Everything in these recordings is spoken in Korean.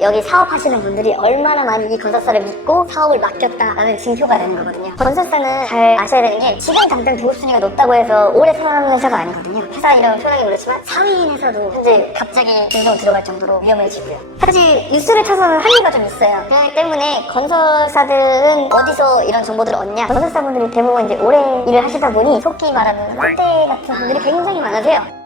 여기 사업하시는 분들이 얼마나 많이 이 건설사를 믿고 사업을 맡겼다라는 징표가 되는 거거든요. 건설사는 잘 아셔야 되는 게 지금 당장 도급순위가 높다고 해서 오래 살아남는 회사가 아니거든요. 회사 이름은 표현하기 그렇지만 상위인 회사도 현재 갑자기 중성 들어갈 정도로 위험해지고요. 사실 뉴스를 타서는 한리가 좀 있어요. 그렇기 때문에 건설사들은 어디서 이런 정보들을 얻냐? 건설사분들이 대부분 이제 오래 일을 하시다 보니 속기 말하는 꼴대 같은 분들이 굉장히 많으세요.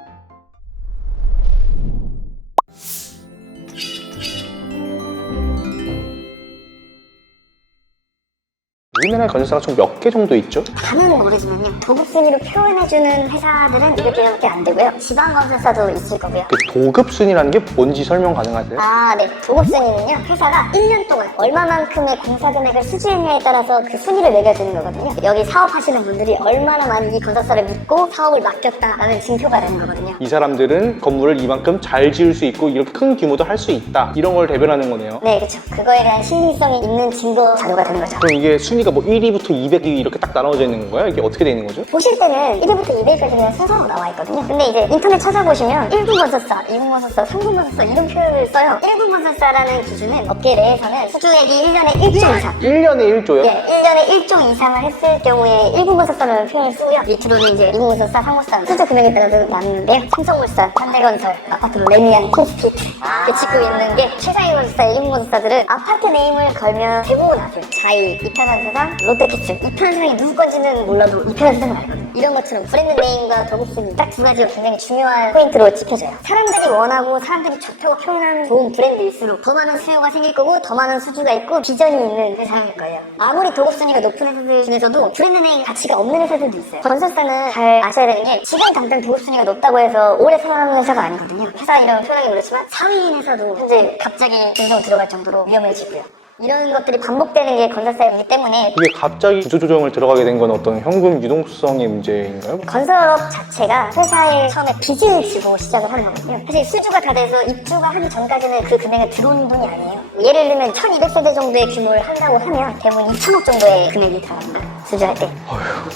우리나라 건설사가 총 몇 개 정도 있죠? 다는 모르지만요. 도급순위로 표현해주는 회사들은 200개밖에 안 되고요. 지방건설사도 있을 거고요. 그 도급순위라는 게 뭔지 설명 가능하세요? 네. 도급순위는요. 회사가 1년 동안 얼마만큼의 공사 금액을 수주했냐에 따라서 그 순위를 매겨주는 거거든요. 여기 사업하시는 분들이 얼마나 많이 이 건설사를 믿고 사업을 맡겼다라는 징표가 되는 거거든요. 이 사람들은 건물을 이만큼 잘 지을 수 있고 이렇게 큰 규모도 할 수 있다, 이런 걸 대변하는 거네요. 네, 그렇죠. 그거에 대한 신빙성이 있는 증거 자료가 되는 거죠. 그럼 이게 순위가 뭐 1위부터 200위 이렇게 딱 나눠져 있는 건가요? 이게 어떻게 돼 있는 거죠? 보실 때는 1위부터 200위까지 그냥 순서로 나와 있거든요. 근데 이제 인터넷 찾아보시면 1군 건설사, 2군 건설사, 3군 건설사 이런 표현을 써요. 1군 건설사라는 기준은 업계 내에서는 수주액이 1년에 1조 이상. 1년에 1조요? 네, 1년에 1조 이상을 했을 경우에 1군 건설사라는 표현을 쓰고요. 밑으로는 이제 2군 건설사, 3군 건설사 수주 금액에 따라서 나누는데요. 삼성물산, 현대건설, 아파트 레미안, 콘스피트 이렇게 짓고 있는 게 최상위 건설사의 1군 건설사들은 아파트 네임을 걸면 대부분 아세요. 자이, 이편한세상, 롯데키츠. 이편한세상이 누구 건지는 몰라도 이편한세상은 알거든요. 이런 것처럼 브랜드 네임과 도급순위 딱 두 가지가 굉장히 중요한 포인트로 짚혀져요. 사람들이 원하고 사람들이 좋다고 표현하는 좋은 브랜드일수록 더 많은 수요가 생길 거고 더 많은 수주가 있고 비전이 있는 회사일 거예요. 아무리 도급순위가 높은 회사들 중에서도 브랜드 네임 가치가 없는 회사들도 있어요. 건설사는 잘 아셔야 되는 게 지금 당장 도급순위가 높다고 해서 오래 살아남는 회사가 아니거든요. 회사 이름은 표현하기 그렇지만 상위인 회사도 현재 갑자기 중성 들어갈 정도로 위험해지고요. 이런 것들이 반복되는 게 건설사이기 때문에 이게 갑자기 구조조정을 들어가게 된 건 어떤 현금 유동성의 문제인가요? 건설업 자체가 회사에 처음에 빚을 지고 시작을 하는 거거든요. 사실 수주가 다 돼서 입주가 하기 전까지는 그 금액은 들어오는 돈이 아니에요. 예를 들면 1200세대 정도의 규모를 한다고 하면 대부분 2천억 정도의 금액이 들어갑니다. 수주할 때.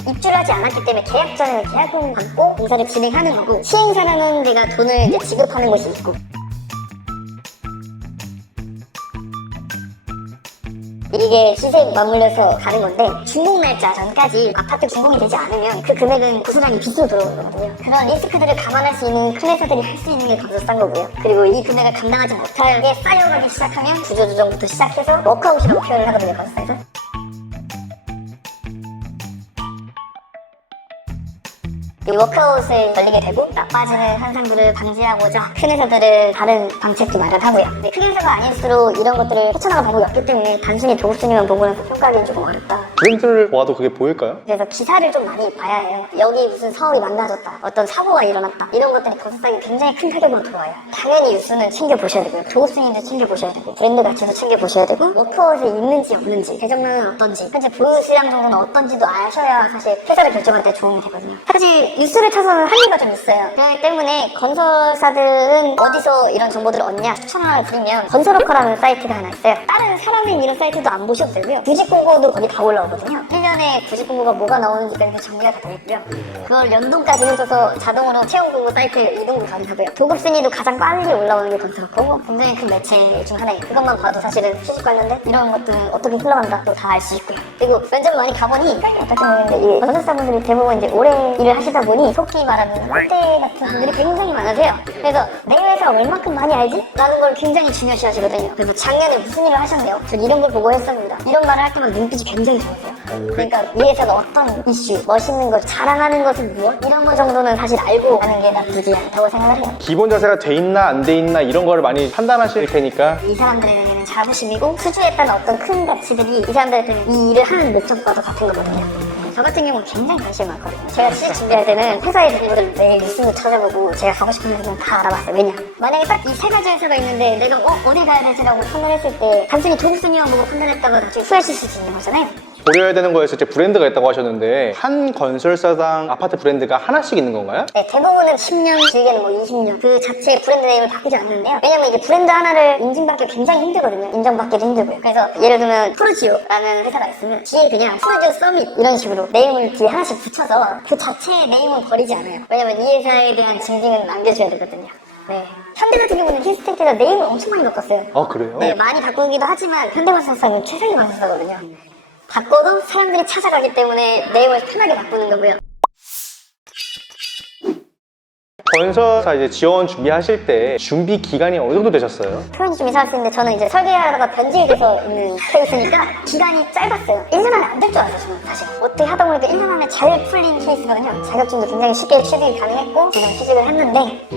입주를 하지 않았기 때문에 계약 전에는 계약금 받고 공사를 진행하는 거고 시행사라는 데가 돈을 이제 지급하는 곳이 있고 이게 시세에 맞물려서 다른 건데 준공 날짜 전까지 아파트 준공이 되지 않으면 그 금액은 고스란히 빚으로 들어오거든요. 그런 리스크들을 감안할 수 있는 큰 회사들이 할 수 있는 게 건설사인 거고요. 그리고 이 금액을 감당하지 못하게 쌓여가기 시작하면 구조조정부터 시작해서 워크아웃이라고 표현을 하거든요. 건설사에서. 이 워크아웃을 걸리게 되고 나빠지는 현상들을 방지하고자 큰 회사들은 다른 방책도 마련하고요. 근데 큰 회사가 아닐수록 이런 것들을 헤쳐나갈 방법이 없기 때문에 단순히 도급순위만 보고는 평가하기 조금 어렵다. 브랜드를 보아도 그게 보일까요? 그래서 기사를 좀 많이 봐야 해요. 여기 무슨 사업이 망가졌다, 어떤 사고가 일어났다, 이런 것들이 건설사에 굉장히 큰 타격으로 들어와요. 당연히 뉴스는 챙겨보셔야 되고요. 도급순위도 챙겨보셔야 되고 브랜드 가치도 챙겨보셔야 되고 워크아웃이 있는지 없는지 대전망은 어떤지 현재 보유수량 정도는 어떤지도 아셔야 사실 회사를 결정할 때 도움이 되거든요. 사실 뉴스를 타서는 한리가 좀 있어요. 그렇기 때문에 건설사들은 어디서 이런 정보들을 얻냐 추천 하나를 드리면 건설업화라는 사이트가 하나 있어요. 다른 사람의 이런 사이트도 안 보셔도 되고요. 구직 공고도 거기 다 올라오거든요. 1년에 구직 공고가 뭐가 나오는지까지 정리가 다 되어 있고요. 그걸 연동까지 해줘서 자동으로 채용 공고 사이트에 이동도 가능하고요. 도급순위도 가장 빨리 올라오는 게 건설업고 굉장히 큰 매체 중 하나예요. 그것만 봐도 사실은 취직 관련된 이런 것들은 어떻게 흘러간다 또 다 알 수 있고요. 그리고 면접을 많이 가보니 어떻게 보는데 이 건설사분들이 대부분 이제 오래 일을 하시다 보니 속기 말하는 꼴대 같은 분들이 굉장히 많으세요. 그래서 내 회사 얼만큼 많이 알지? 라는 걸 굉장히 중요시 하시거든요. 그래서 작년에 무슨 일을 하셨네요? 전 이런 걸 보고 했습니다. 이런 말을 할 때마다 눈빛이 굉장히 좋으세요. 그러니까 이 회사가 어떤 이슈, 멋있는 것, 자랑하는 것은 무엇? 이런 거 정도는 사실 알고 하는 게 나쁘지 않다고 생각을 해요. 기본 자세가 돼 있나 안 돼 있나 이런 걸 많이 판단하실 테니까 이 사람들에게는 자부심이고 수주에 따른 어떤 큰 가치들이 이 사람들한테는 이 일을 하는 목적과도 같은 거거든요. 저 같은 경우는 굉장히 관심이 많거든요. 제가 취직 준비할 때는 회사의 대표들 매일 뉴스도 찾아보고 제가 가고 싶은 회사는 다 알아봤어요. 왜냐? 만약에 딱 이 세 가지 회사가 있는데 내가 어딜 가야 되지라고 판단했을 때 단순히 도급순위만 보고 판단했다가 나중에 후회하실 수 있는 거잖아요. 고려해야 되는 거에서 이제 브랜드가 있다고 하셨는데 한 건설사당 아파트 브랜드가 하나씩 있는 건가요? 네, 대부분은 10년, 길게는 뭐 20년 그 자체의 브랜드 네임을 바꾸지 않는데요. 왜냐면 이게 브랜드 하나를 인증받기 굉장히 힘들거든요. 인정받기도 힘들고요. 그래서 예를 들면 푸르지오라는 회사가 있으면 뒤에 그냥 푸르지오 서밋 이런 식으로 네임을 뒤에 하나씩 붙여서 그 자체의 네임은 버리지 않아요. 왜냐면 이 회사에 대한 증빙은 남겨줘야 되거든요. 네. 현대 같은 경우는 힐스테이트에다 네임을 엄청 많이 바꿨어요. 아 그래요? 네, 많이 바꾸기도 하지만 현대건설사는 최상의 건설사거든요. 바꿔도 사람들이 찾아가기 때문에 네임을 편하게 바꾸는 거고요. 건설사 이제 지원 준비하실 때 준비 기간이 어느 정도 되셨어요? 표현이 좀 이상할 수 있는데 저는 이제 설계하다가 변직이 돼서 있는 케이스니까 기간이 짧았어요. 1년 안에 안 될 줄 알았어요, 저는 사실. 어떻게 하다 보니까 1년 안에 잘 풀린 케이스거든요. 자격증도 굉장히 쉽게 취득이 가능했고 지금 취직을 했는데